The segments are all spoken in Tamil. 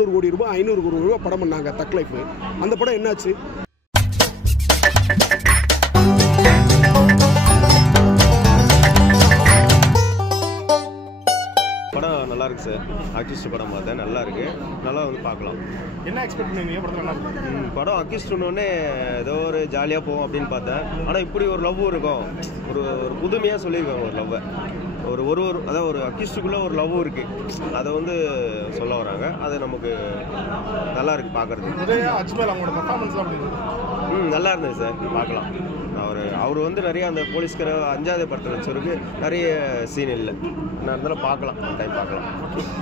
₹400 கோடி 500 கோடி ரூபாய் படம் பண்ணாங்க தக் லைஃப். அந்த படம் என்னாச்சு? படம் நல்லா இருக்கு சார். அக்யூஸ்ட் படம் பார்த்தேன், நல்லா இருக்கு, நல்லா வந்து பார்க்கலாம். என்ன எக்ஸ்பெக்ட் பண்ணுவீங்க படத்தில்? படம் அக்யூஸ்ட்னோடனே ஏதோ ஒரு ஜாலியாக போகும் அப்படின்னு பார்த்தேன். ஆனால் இப்படி ஒரு லவ் இருக்கும், ஒரு புதுமையாக சொல்லியிருக்காங்க ஒரு லவ்வை. ஒரு அதாவது ஒரு அக்யூஸ்டுக்குள்ளே ஒரு லவ் இருக்குது, அதை வந்து சொல்ல வராங்க. அது நமக்கு நல்லா இருக்குது பார்க்குறதுக்கு. அஜ்மல் அவங்களோட பர்ஃபார்மன்ஸ்லாம் அப்படி நல்லா இருந்தது சார், பார்க்கலாம். அவர் வந்து நிறைய அந்த போலீஸ்கார 5வது படத்தில் வச்சவருக்கு நிறைய சீன் இல்லை, நான் இருந்தாலும் பார்க்கலாம், டைம் பார்க்கலாம்.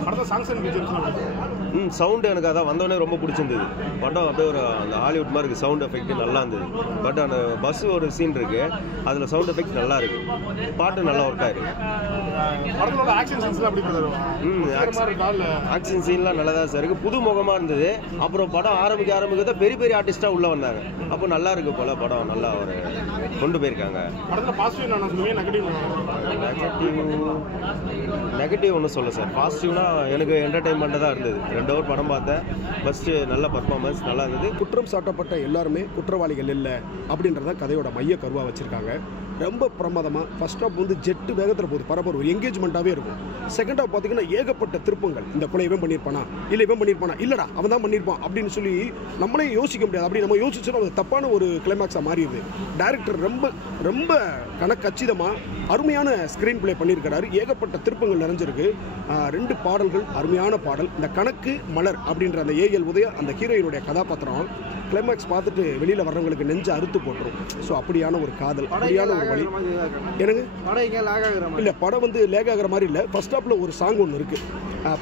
படத்தில் சாங்ஸ் அண்ட் ஃபீச்சர்ஸ் சவுண்டு எனக்கு அதான் வந்தோடனே ரொம்ப பிடிச்சிருந்தது. படம் அப்படியே ஒரு அந்த ஹாலிவுட் மாதிரி இருக்குது, சவுண்ட் எஃபெக்ட் நல்லா இருந்தது. பட் அந்த பஸ் ஒரு சீன் இருக்குது, அதில் சவுண்ட் எஃபெக்ட் நல்லா இருக்குது, பாட்டு நல்லா ஒர்க் ஆயிருக்கு. படத்தோட ஆக்ஷன் சீன்ஸ்லாம் எப்படி ஆக்ஷன் சீன்லாம் நல்லா தான் சார் இருக்குது, புது முகமாக இருந்தது. அப்புறம் படம் ஆரம்பிக்க பெரிய பெரிய ஆர்டிஸ்ட்டாக உள்ளே வந்தாங்க, அப்போ நல்லா இருக்கு போல் படம், நல்லா ஒரு கொண்டு போயிருக்காங்க. படத்தில் பாசிட்டிவ் நான் சொல்லுவேன், நெகட்டிவ் ஒன்றும் சொல்ல சார். பாசிட்டிவ்னா எனக்கு என்டர்டெயின்மெண்ட்டாக தான் இருந்தது. 2 ஹவர் படம் பார்த்தேன், ஃபஸ்ட்டு நல்ல பர்ஃபார்மன்ஸ் நல்லா இருந்தது. குற்றம் சாட்டப்பட்ட எல்லாருமே குற்றவாளிகள் இல்லை அப்படின்றத கதையோட மைய கருவாக வச்சுருக்காங்க. ரொம்ப பிரமாதமாக ஃபர்ஸ்ட் ஹாஃப் வந்து ஜெட்டு வேகத்தில் போகுது, பரபரப்பு ஒரு என்கேஜ்மெண்ட்டாகவே இருக்கும். செகண்ட் ஹாஃப் பார்த்தீங்கன்னா ஏகப்பட்ட திருப்பங்கள். இந்த கொலை இவன் பண்ணியிருப்பானா, இல்லை இவன் பண்ணியிருப்பானா, இல்லைடா அவன் தான் பண்ணியிருப்பான் அப்படின்னு சொல்லி நம்மளே யோசிக்க முடியாது. அப்படி நம்ம யோசிச்சோன்னா அது தப்பான ஒரு கிளைமேக்ஸாக மாறிடுது. டைரக்டர் ரொம்ப ரொம்ப கச்சிதமாக அருமையான ஸ்க்ரீன் பிளே பண்ணியிருக்கிறாரு. ஏகப்பட்ட திருப்பங்கள் நிறைஞ்சிருக்கு. 2 பாடல்கள் அருமையான பாடல். இந்த கணக்கு மலர் அப்படின்ற அந்த ஏஎல் உதயா அந்த ஹீரோயினுடைய கதாபாத்திரம் கிளைமேக்ஸ் பார்த்துட்டு வெளியில் வர்றவங்களுக்கு நெஞ்சு அறுத்து போட்டுரும். ஸோ அப்படியான ஒரு காதல், அப்படியான ஒரு வழி. எனக்கு இல்லை படம் வந்து லேக் ஆகிற மாதிரி இல்லை. ஃபர்ஸ்ட் ஹாஃபில் ஒரு சாங் ஒன்று இருக்குது,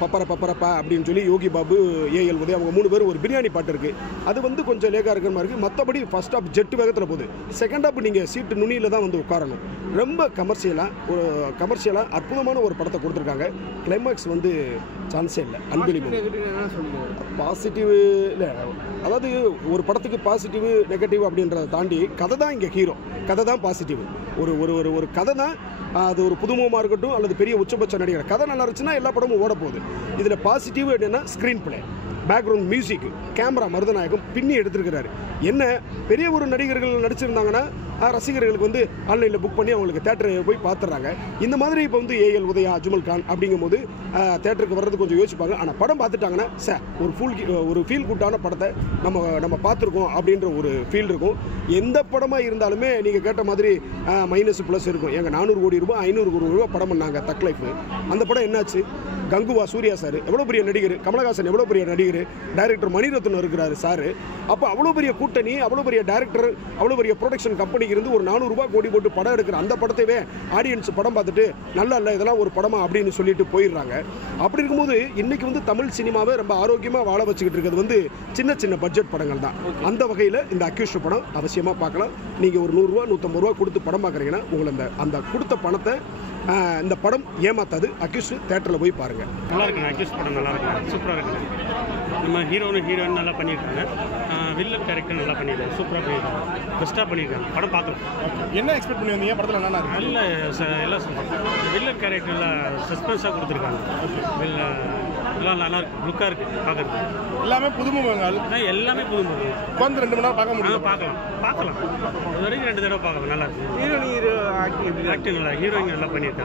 பப்பரப்பா அப்படின்னு சொல்லி யோகி பாபு ஏஎல் உதயா அவங்க 3 பேரும் ஒரு பிரியாணி பாட்டு இருக்குது. அது வந்து கொஞ்சம் லேக்காக இருக்கிற மாதிரி இருக்குது. மற்றபடி ஃபர்ஸ்ட் ஹாஃப் ஜெட்டு வேகத்தில் போகுது. செகண்ட் ஹாஃப் நீங்கள் சீட்டு நுனியில் தான் வந்து உட்காரணும். ரொம்ப கமர்ஷியலாக அற்புதமான ஒரு படத்தை கொடுத்துருக்காங்க. கிளைமேக்ஸ் வந்து சான்ஸே இல்லை, அன்பிலிவபிள். பாசிட்டிவ் இல்லை, அதாவது ஒரு படத்துக்கு பாசிட்டிவ் நெகட்டிவ் அப்படின்றத தாண்டி கதை தான் இங்கே ஹீரோ, கதை தான் பாசிட்டிவ். ஒரு கதை தான் அது, ஒரு புதுமுகமாக இருக்கட்டும் அல்லது பெரிய உச்சபட்ச நடிகர் கதை நல்லா இருந்துச்சுன்னா எல்லா படமும் ஓட போகுது. இதில் பாசிட்டிவ் என்னென்னா screen play, background music, camera Marudhanayagam பின்னி எடுத்துருக்கிறாரு. என்ன பெரிய ஒரு நடிகர்கள் நடிச்சிருந்தாங்கன்னா ரசிகர்களுக்கு வந்து ஆன்லைனில் புக் பண்ணி அவங்களுக்கு தேட்டரை போய் பார்த்துட்றாங்க. இந்த மாதிரி இப்போ வந்து ஏஎல் உதயா, அஜ்மல் கான் அப்படிங்கும்போது தேட்டருக்கு வர்றது கொஞ்சம் யோசிப்பாங்க. ஆனால் படம் பார்த்துட்டாங்கன்னா சார் ஒரு ஃபீல் குட்டான படத்தை நம்ம பார்த்துருக்கோம் அப்படின்ற ஒரு ஃபீல் இருக்கும். எந்த படமாக இருந்தாலுமே நீங்கள் கேட்ட மாதிரி மைனஸ் ப்ளஸ் இருக்கும். எங்கள் ₹400 கோடி 500 கோடி ரூபாய் படம் பண்ணாங்க தக் லைஃப். அந்த படம் என்னாச்சு? கங்குவா சூர்யா சார் எவ்வளோ பெரிய நடிகர், கமலஹாசன் எவ்வளோ பெரிய நடிகர், டைரக்டர் மணிரத்னம் இருக்கிறாரு சார். அப்போ அவ்வளோ பெரிய கூட்டணி, அவ்வளோ பெரிய டைரக்டர், அவ்வளோ பெரிய ப்ரொடக்ஷன் கம்பெனிக்கு இருந்து ஒரு ₹400 கோடி போட்டு படம் எடுக்கிற அந்த படத்தையே ஆடியன்ஸ் படம் பார்த்துட்டு நல்லா இல்லை இதெல்லாம் ஒரு படமா அப்படின்னு சொல்லிட்டு போயிடுறாங்க. அப்படி இருக்கும்போது இன்னைக்கு வந்து தமிழ் சினிமாவை ரொம்ப ஆரோக்கியமாக வாழ வச்சுக்கிட்டு இருக்கிறது வந்து சின்ன பட்ஜெட் படங்கள் தான். அந்த வகையில் இந்த அக்யூஸ்ட் படம் அவசியமாக பார்க்கலாம். நீங்கள் ஒரு ₹100 ₹150 கொடுத்து படம் பார்க்குறீங்கன்னா உங்களை அந்த கொடுத்த பணத்தை இந்த படம் ஏமாத்தாது. அக்யூஸ்ட் தேட்டரில் போய் பாருங்கள். நல்லா இருக்குண்ணா, அக்யூஸ்ட் படம் நல்லா இருக்கு, சூப்பராக இருக்குது. நம்ம ஹீரோயின் நல்லா பண்ணியிருக்காங்க, வில்லன் கேரக்டர் நல்லா பண்ணியிருக்காங்க, சூப்பராக பண்ணியிருக்காங்க, பெஸ்ட்டாக பண்ணியிருக்காங்க. படம் பார்க்கலாம். என்ன எக்ஸ்பெக்ட் பண்ணுவீங்க படத்தில்? நல்லா இருக்கு, நல்ல எல்லாம் வில்லன் கேரக்டரில் சஸ்பென்ஸாக கொடுத்துருக்காங்க. எல்லாம் நல்லா இருக்கு, லுக்காக இருக்குது பார்க்குறது. எல்லாமே புதுமுகங்கள், எல்லாமே புதுமுகம். உட்காந்து 2 மணி நேரம் பார்க்க முடியும். பார்க்கலாம் அது வரைக்கும் 2 தடவை பார்க்கலாம். நல்லா இருக்கு. ஆக்டிங் நல்லா, ஹீரோயின் நல்லா பண்ணியிருக்காங்க.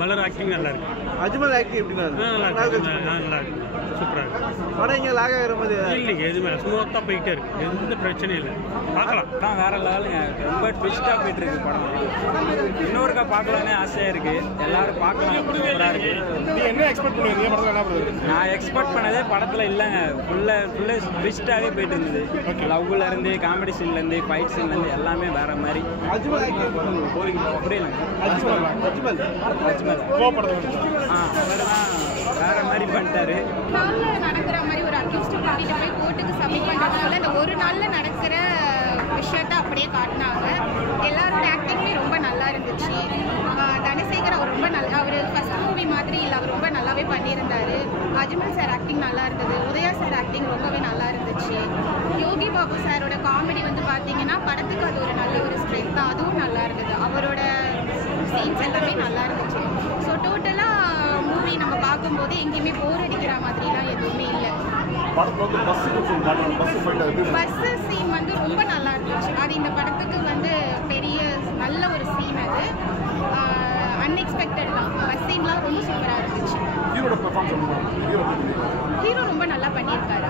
மலர் ஆக்டிங் நல்லா இருக்கு. அஜ்மல் ஆக்டிங் எப்படி நல்லா இருக்கு, சூப்பராக இருக்கு. படம் இங்கே லாக் ஆகிற மாதிரி இல்லைங்க, எதுவுமே ஸ்மூத்தாக போயிட்டே இருக்கு, எந்த பிரச்சனையும் இல்லை. பார்க்கலாம். தான் வேற லெவலுங்க, ரொம்ப ட்விஸ்டாக போயிட்டு இருக்கு படம். இன்னொருக்கா பார்க்கலானே ஆசையாக இருக்கு, எல்லாரும் பார்க்கலாம். சூப்பராக இருக்கு. நீங்கள் என்ன எக்ஸ்பெக்ட் பண்ணுவீங்க படத்தில்? என்ன பண்ணுறது? நான் எக்ஸ்பெக்ட் பண்ணதே படத்தில் இல்லைங்க, ஃபுல்லாக ட்விஸ்டாகவே போயிட்டு இருந்தது. லவ்லேருந்து, காமெடி சீன்லேருந்து, ஃபைட் சீன்லேருந்து எல்லாமே வேற மாதிரி. புரியலங்க. அஜ்மல் வேற மாதிரி பண்ணிட்டாரு. நடக்கிற மாதிரி ஒரு அக்யூஸ்ட் கூட்டிட்டு போய் கோர்ட்டுக்கு சப்மிட் பண்ணுறதுனால இந்த ஒரு நாளில் நடக்கிற விஷயத்த அப்படியே காட்டினாங்க. எல்லாரோட ஆக்டிங்குமே ரொம்ப நல்லா இருந்துச்சு. தனசேகர் அவர் ரொம்ப நல்லா, அவர் ஃபர்ஸ்ட் மூவி மாதிரி இல்லை, அவர் ரொம்ப நல்லாவே பண்ணியிருந்தாரு. அஜ்மல் சார் ஆக்டிங் நல்லா இருந்தது, உதயா சார் ஆக்டிங் ரொம்பவே நல்லா இருந்துச்சு. யோகி பாபு சாரோட காமெடி வந்து பார்த்தீங்கன்னா படத்துக்கு அது ஒரு நல்ல ஒரு ஸ்ட்ரென்த் தான், அதுவும் நல்லா இருந்தது. அவரோட சீன்ஸ் எல்லாமே நல்லா இருந்துச்சு. ஸோ டோட்டலாக மூவி நம்ம பார்க்கும்போது எங்கேயுமே போர் அடிக்கிற மாதிரிலாம் எதுவுமே இல்லை. பஸ் சீன் வந்து ரொம்ப நல்லா இருந்துச்சு. அது இந்த படத்துக்கு வந்து பெரிய நல்ல ஒரு சீன். அது அன்எக்ஸ்பெக்டட் தான். பஸ் சீன்லாம் ரொம்ப சூப்பராக இருந்துச்சு. ஹீரோ ரொம்ப நல்லா பண்ணியிருக்காரு.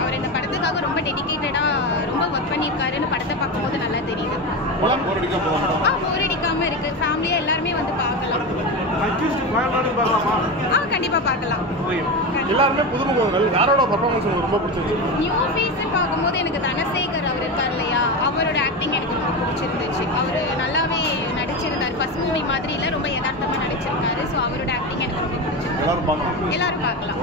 அவர் இந்த படத்துக்காக ரொம்ப டெடிகேட்டடாக ரொம்ப ஒர்க் பண்ணியிருக்காருன்னு படத்தை பார்க்கும்போது நல்லா தெரியுது. போர் அடிக்காம இருக்கு. ஃபேமிலியாக எல்லாருமே வந்து பார்க்கலாம். கண்டிப்பாக பார்க்கலாம். எல்லாருமே புதுமுகங்கள். யாரோட பர்ஃபார்மன்ஸ் உங்களுக்கு ரொம்ப பிடிச்சிருந்துச்சு? நியூ ஃபேஸ் பார்க்கும்போது எனக்கு தனசேகர் அவர் இருக்கார் இல்லையா, அவரோட ஆக்டிங் எனக்கு ரொம்ப பிடிச்சிருந்துச்சு. அவர் நல்லாவே நடிச்சிருந்தார். ஃபர்ஸ்ட் மூவி மாதிரி இல்லை, ரொம்ப யதார்த்தமாக நடிச்சிருக்காரு. ஸோ அவரோட ஆக்டிங் எனக்கு ரொம்ப பிடிச்சிருக்கு. எல்லாரும் பார்க்கலாம்.